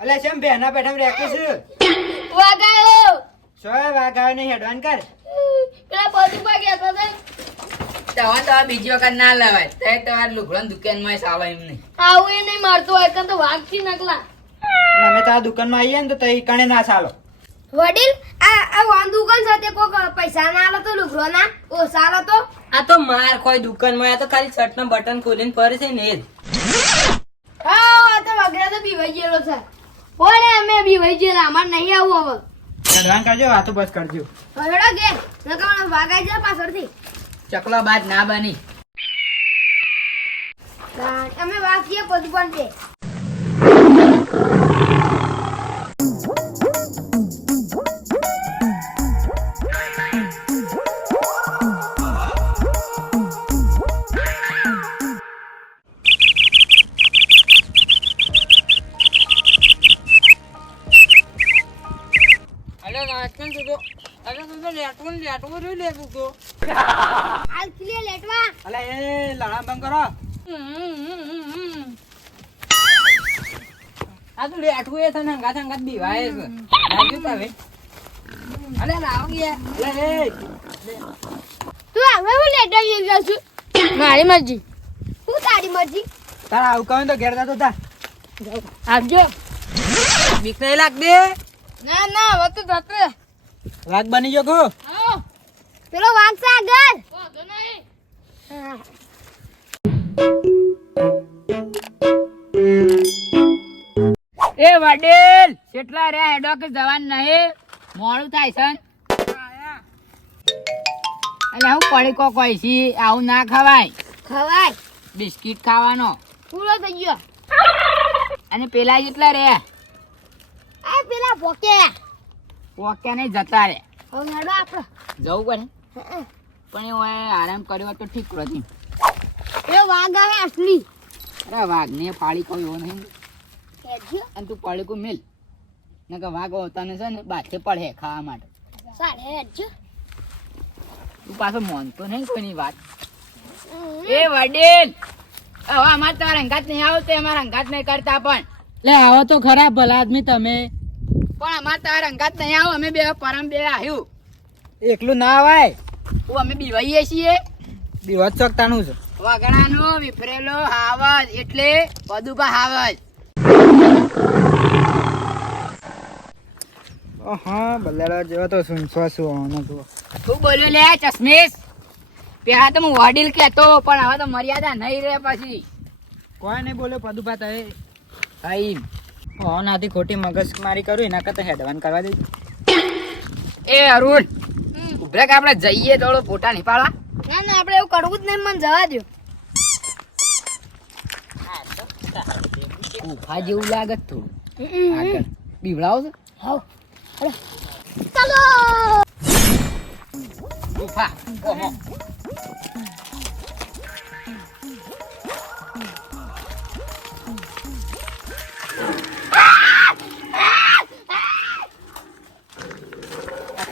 અલે કેમ બેના બેઠા રેકે છે વાગાયો સોય વાગાવ ને હેડવાન કર પેલા બધું પાગ્યા તો તો બીજી વખત ના લેવાય તે તમારે લુગડાની દુકાનમાં સાવ એમ નહીં આવું એ નહીં મારતો હોય કે તો વાગથી નકલા અમે તારા દુકાનમાં આવીએ ને તો તઈ કણે ના ચાલો વડીલ આ વાન દુકાન સાથે કોક પૈસા ના આલો તો લુગડો ના ઓછા આલો તો આ તો માર કોઈ દુકાનમાં આ તો ખાલી શર્ટ નું બટન ખોલીને ફરે છે ને જ હા આ તો વગેરે તો બીવાઈ ગયેલો છે બોલે અમે બીવાઈ ગયેલા અમાર નહીં આવું હવે હેડવાન કરજો વાતો બસ કરજો હરડો કે નકર વાગાઈ જા પાછળથી ચકલો બાદ ના બની અમે વાગીએ બધું પણ છે હાલ ક્લિયર લેટવા અલે એ લડા બંધ કરો આ તો લેઠું એ તને હંગાત હંગાત બીવાય છે લાગ્યું તાવે અલે લાવ ગયા અલે એ તું હવે હું લેટર લઈ જાઉં છું મારી મરજી હું તારી મરજી તારા આવું કહું તો ઘેર જાતો તા આવજો બીક નહીં લાગતી ના ના હવે તો જતો વાઘ બની ગયો ગો પેલો વાઘ છે આગળ વાંધો નહીં એ વડીલ કેટલા રે હેડો કે જવાન નહીં મોડું થાય છે એટલે હું પડી કો કોઈ છી આવું ના ખવાય ખવાય બિસ્કિટ ખાવાનો પૂરો થઈ ગયો અને પેલા જેટલા રે આ પેલા ભોકે ઓકે નહીં જતા રે હવે હેડો આપણે જવું પડે પણ એ આરામ કર્યો હોત તો ઠીક હતી એ વાઘ આવે અસલી અરે વાઘ ને પાડી કોઈ એવો નહીં હેડજો અને તું પડી કોઈ મિલ ને કે વાઘ તને છે ને બાથે પડે ખાવા માટે સાડે હેડજો તું પાછો માનતો નહીં કોઈની વાત એ વડીલ હવે અમારે તમારા અંગાત નહીં આવો તો અમારા અંગાત નહીં કરતા પણ લે આવો તો ખરા ભલા આદમી તમે પણ અમારે તમારા અંગાત નહીં આવો અમે બે પરમ બે આવ્યું એકલું ના આવાય હું અમે બીવાઈએ છીએ દિવસ ચોકતાનું છે વગડાનો વિફરેલો હાવજ એટલે પદુભા હાવજ હા બલ્લાડા જેવા તો સુનસવા શું તું તું બોલ્યો લે ચશ્મીશ પેલા તો હું વડીલ કહેતો પણ હવે તો મર્યાદા નહીં રહે પછી કોઈ નહીં બોલ્યો પદુભા તમે આઈ નાથી ખોટી મગજ મારી કરું એના કરતા હેડવાન કરવા દે એ અરુણ ઉભરે કે આપણે જઈએ થોડો ફોટા નહીં પાડવા ના ના આપણે એવું કરવું જ નહીં મને જવા દો ગુફા જેવું લાગે થોડું આગળ બીવડાવો છો હાવ ચાલો ગુફા ઓહો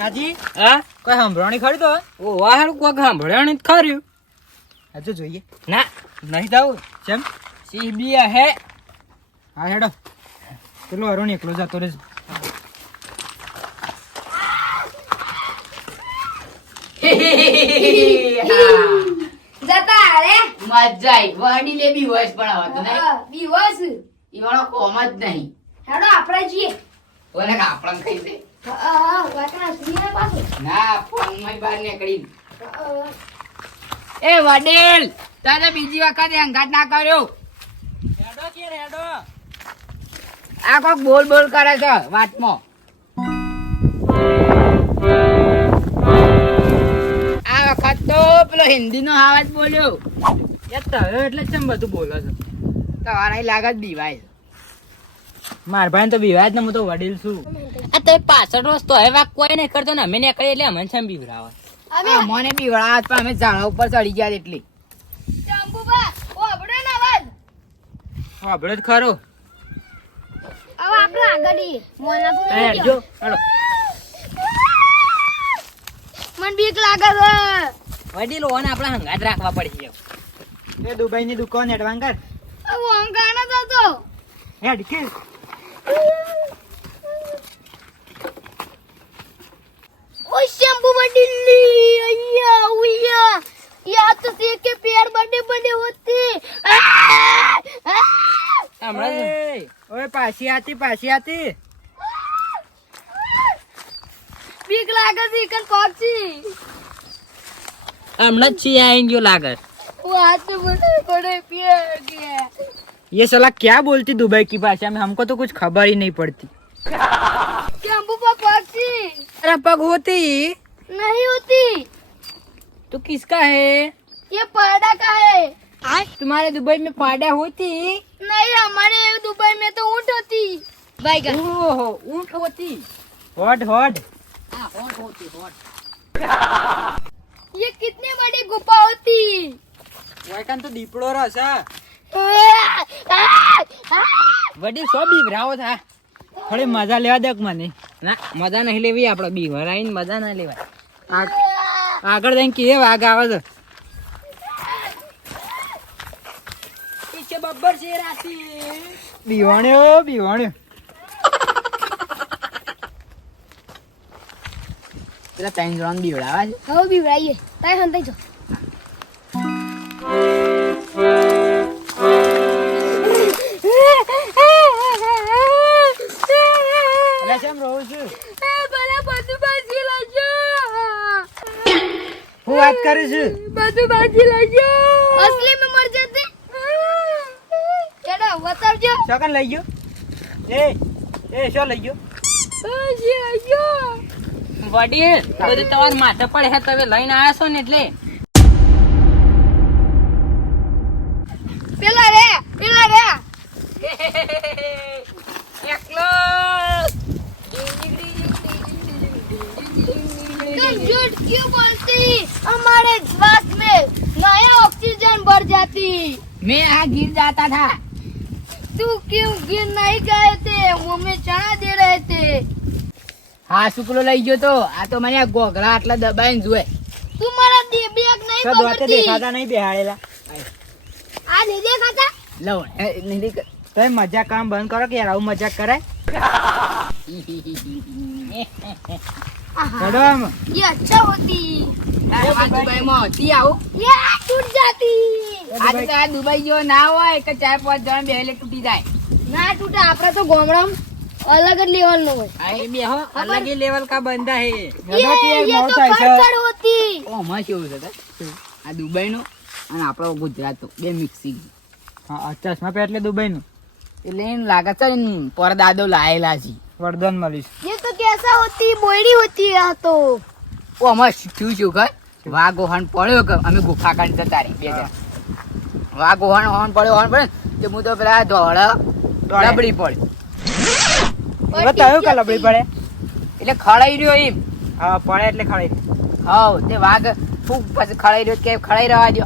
હાજી હા કોઈ સાંભળવાની ખરી તો ઓ વાહરું કોક સાંભળ્યું જ ખર્યું હજુ જોઈએ ના નહીં જાવું કેમ સિંહ બી હે હા હેડો પેલો અરુણ એકલો જતો રે જતા રે મજા આઈ વડીલે બી વોઇસ પણ આવતો નહીં બીવસ ઈવાનો કોમ જ નહીં હેડો આપણે જઈએ ઓલે કે આપણ ખાઈ દે વાકના સુઈને પાછું ના ફોન માં બહાર નીકળી એ વડીલ તારે બીજી વખત અંગાત ના કર્યો હેડો કે હેડો આ કોક બોલ બોલ કરે છે વાતમાં આ વખત તો પેલો હિન્દી નો આવાજ બોલ્યો એ તમે એટલે કેમ બધું બોલો છો તમારા લાગત બીવાય માર ભાઈ તો વિવાદ ને હું તો વડીલ છું આ તે પાછળ રસ્તો હવે કોઈ નહીં કરતો ને અમે નીકળીએ એટલે અમને છે બીવરાવા અમે મને બીવડાવત પણ અમે ઝાડા ઉપર ચડી ગયા એટલી ચંપુબા ઓ આપણે ના અવાજ સાંભળે જ ખરો હવે આપણે આગળ જઈએ મોના તો નહીં હેડજો હેડો મને બીક લાગે છે વડીલ ઓને આપણે હંગાત રાખવા પડશે એ દુબઈ ની દુકાન એડવાન કર હું અંગાણા તો તો હેડ કે ओ शंभू बडिल्ली अय्या उय्या या तो से के पैर बड़े बड़े होते હમણાં જ- ઓય પાછી આતી बीक लागे थी कल पक्षी હમણાં જ છીએ આઈને ગયો લાગે वो हाथ में बड़े बड़े पैर गया ये साला क्या बोलती दुबई की भाषा में, हमको तो कुछ खबर ही नहीं पड़ती। शंभू पर पक्षी अरे पग होती नहीं होती तो किसका है? ये पाड़ा का है तुम्हारे दुबई में पाड़ा होती? नहीं हमारे दुबई में तो ऊँट होती बैगन ओहो ऊँट होती। हॉट हॉट हाँ ऊँट होती ऊँट। ये कितनी बड़ी गुफा होती वैकन तो दीपड़ो रसा વડીલ સો બીવરાવો થા થોડી મજા લેવા દે મને. ના મજા નહીં લેવી આપણે બીવર આવીને મજા ના લેવાય. આગળ જઈને કીધે વાઘ આવે છે. પીછે બબ્બર છે રાતી બીવાણ્યો પેલા ત્રણ જણ બીવડાવા છે. હવે બી ભાઈએ તાય હંતાઈ છો એટલે કેમ રહું છું? ભલે બધું બાજી લાજો હું વાત કરું છું? બધું બાજી લાજો અસલી में मर जाते કેડા બતાવજો ચોકન લઈ ગયો? એ શું લઈ ગયો? બાજી લાજો વડીલ બધું તમાર માથે પડે છે તમે લઈને આવ્યા છો ને એટલે પેલા રે એકલો तुम झूठ क्यों बोलती हमारे श्वास में नया ऑक्सीजन भर जाती मैं यहाँ गिर जाता था. तू क्यों गिर नहीं गए थे मुंह में चना दे रहे थे હા શુક્લો લઈ ગયો તો આ તો મને ગોગળા આટલા દબાઈને જોએ. तुम्हारा बेग नहीं તો દોતે पकड़ती દેખાતા નહીં બેહાડેલા. आ नहीं देखा था લવ નહીં દેખ તમે મજાક કામ બંધ કરો કે યાર, આવું મજાક કરાય? ચડો આમ. ये अच्छा होती દુબઈમાં હતી આવું ये टूट जाती આજે તો આ દુબઈ જેવો ના હોય કે 4-5 જણ બેહલે તૂટી જાય. ना टूटा आपरा तो गोमड़म अलग જ लेवल નો હોય આ એ બેહો અલગ ही लेवल का बंदा है ये હેડો કે યાર, ये મોડું तो થાય છે. फड़फड़ होती ઓ મસ્ત એવું છે તે. આ દુબઈનો અને આપણો ગુજરાતનો બે મિક્સિંગ હા, ચશ્મા પહેર એટલે દુબઈનું એટલે એમ લાગે છે ને પરદાદો લાયેલા છે. વરદાન મળીશ. ये तो कैसा होती बोयडी होती है तो ઓ અમાર થયું શું કર વાઘ ઓહણ પડ્યો કે અમે ગુફા કાઢી જતા રહી બે જણ. વાઘ ઓહણ પડ્યો તે હું તો પેલા ધોળા લબડી પડી હવે તયો કે લબડી પડે? એટલે ખડાઈ રહ્યો એમ. હા, પડે એટલે ખડાઈ. હાવ તે વાઘ ફૂગ પછી ખડાઈ રહ્યો કે ખડાઈ રહેવા દો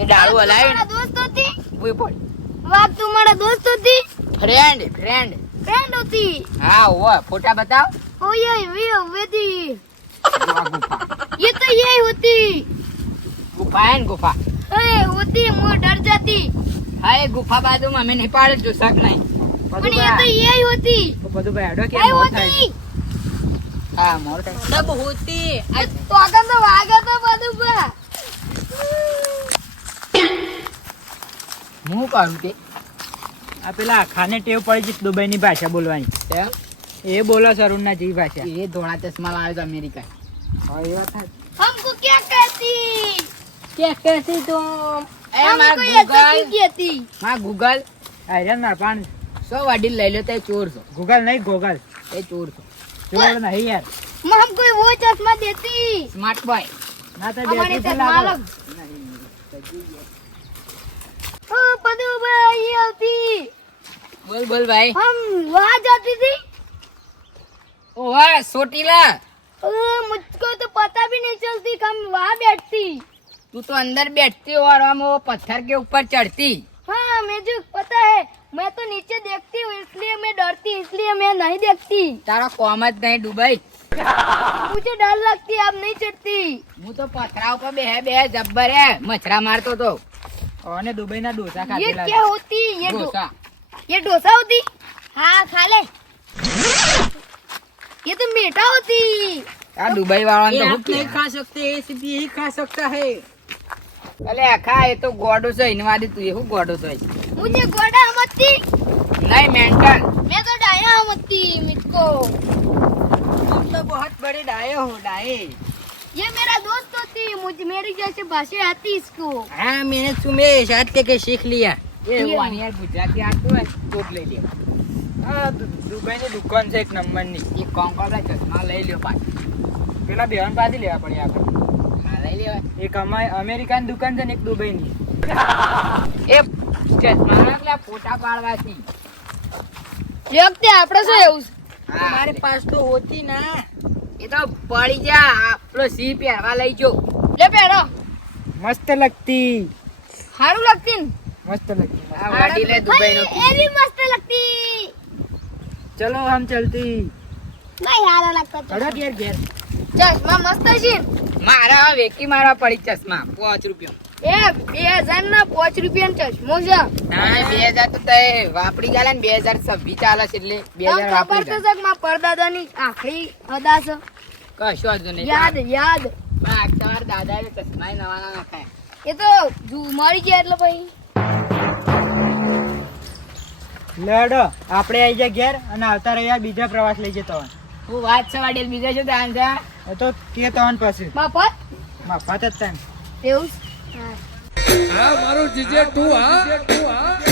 એ ડાળું હલાવ્યું तुम्हारा दोस्त होती ને પડી वाह तुम्हारा दोस्त होती ફ્રેન્ડ फ्रेंड होती હા ઓ ફોટા બતાવ ओ ये थी આ ગુફા ये तो यही होती ગુફા હે ને ગુફા होती मुझे डर जाती હા એ ગુફા બાજુમાં અમે નહીં પાડે જો શક નહીં पर ये तो यही होती બધું ભાઈ હેડો કે ये મોડ થાય. होती હા મોર સબ હોતી तो अगर तो भागा तो બધું બા હું કરું તે આ પેલા ખાને ટેવ પડી છે દુબઈની ભાષા બોલવાની. એમ? એ બોલો સરુણના જેવી ભાષા. એ ધોળા ચશ્મા લાવ્યો તો અમેરિકા હા, એ વાત થાય. हमको क्या कहती क्या कहती तुम એ हमको માર ऐसा क्यों ગૂગલ कहती માર ગૂગલ આર્યન ના પાન. 100 વડીલ લઈ લો તો ચોર છો ગૂગલ નહીં, ગોગલ. એ ચોર છો જોર નહીં યાર. मैं हमको वो चश्मा देती સ્માર્ટ બોય ના તો हमारे બેટી चश्मा લાગો. अलग બધું બા ये होती બોલ બોલ ભાઈ हम वहाँ जाती थी ઓ વાહ સોટીલા मुझको तो पता भी नहीं चलती कि हम वहाँ बैठती तू तो अंदर बैठती और हम वो पत्थर के ऊपर चढ़ती हाँ मुझे पता है मैं तो नीचे देखती हूँ इसलिए मैं डरती इसलिए मैं नहीं देखती तारा कोम જ નહીં દુબઈ मुझे डर लगती अब नहीं चढ़ती હું તો પથરા ઉપર બે જબ્બર હે મચ્છરા મારતો તો અને દુબઈના ડોસા ये ખાધેલા क्या होती ये ઢોસા. ये डोसा होती हाँ खा ले ये तो मीठा होती આ દુબઈ વાળાને તો ये હું आप नहीं કહેવાય? खा सकते ये सिर्फ यही खा सकता है અલે આખા એ તો ગોડો છે એની વાડી તું એવું ગોડો છે मुझे गोड़ा मत्ती નહીં મેન્ટલ मैं तो डाया मत्ती मुझको तुम तो बहुत बड़े डाये हो डाये ये मेरा दोस्त होती मुझे मेरी जैसे भाषा आती इसको हाँ मैंने तुम्हें साथ के सीख लिया એ વાની યાર ગુજરાતી આતું હોય તો જ લઈ લે हाँ दुबईની દુકાન છે એક નંબરની એક કામ કર ચશ્મા લઈ લ્યો પાછો પેલા બેહન પાછી લેવા પડે આપણે હા લઈ લેવાય એક અમેરિકાની દુકાન છે ને એક દુબઈની એ ચશ્મા પેલા ફોટા પાડવાથી વ્યક્તિ આપણે શું એવું हमारे पास तो होती ना એ તો પડી જા આપણો સી પહેરવા લઈ જો લે પહેરો मस्त लगती સારું લાગતી ને मस्त लगती આ વાડી લે દુબઈ નો એવી મસ્ત લાગતી चलो हम चलती નહીં હારા લાગતા चलो यार घर ચશ્મા મસ્ત છે મારા વેકી મારવા પડી ચશ્મા 5 રૂપિયા એ 2000 ના 5 રૂપિયા ચશ્મો છે ના 2000 તો તે વાપરી ચાલે ને 2026 ચાલે છે એટલે 2000 ખબર વાપરી તો છે કે મારા પરદાદાની આખરી અદા છે કશો જ નહીં યાદ યાદ પણ આ તમારા દાદા એ ચશ્મા નવા ના નાખાય એ તો મરી ગયા એટલે પછી લડો આપણે આવી જાય ઘેર અને આવતા રહ્યા બીજા પ્રવાસ લઈ જતા હોય હું વાત છે વાડેલ બીજા શું દાન છે એ તો કે તવન પાસે મફત મફત જ time એવું જ? હા હા મારું જીજે તું હા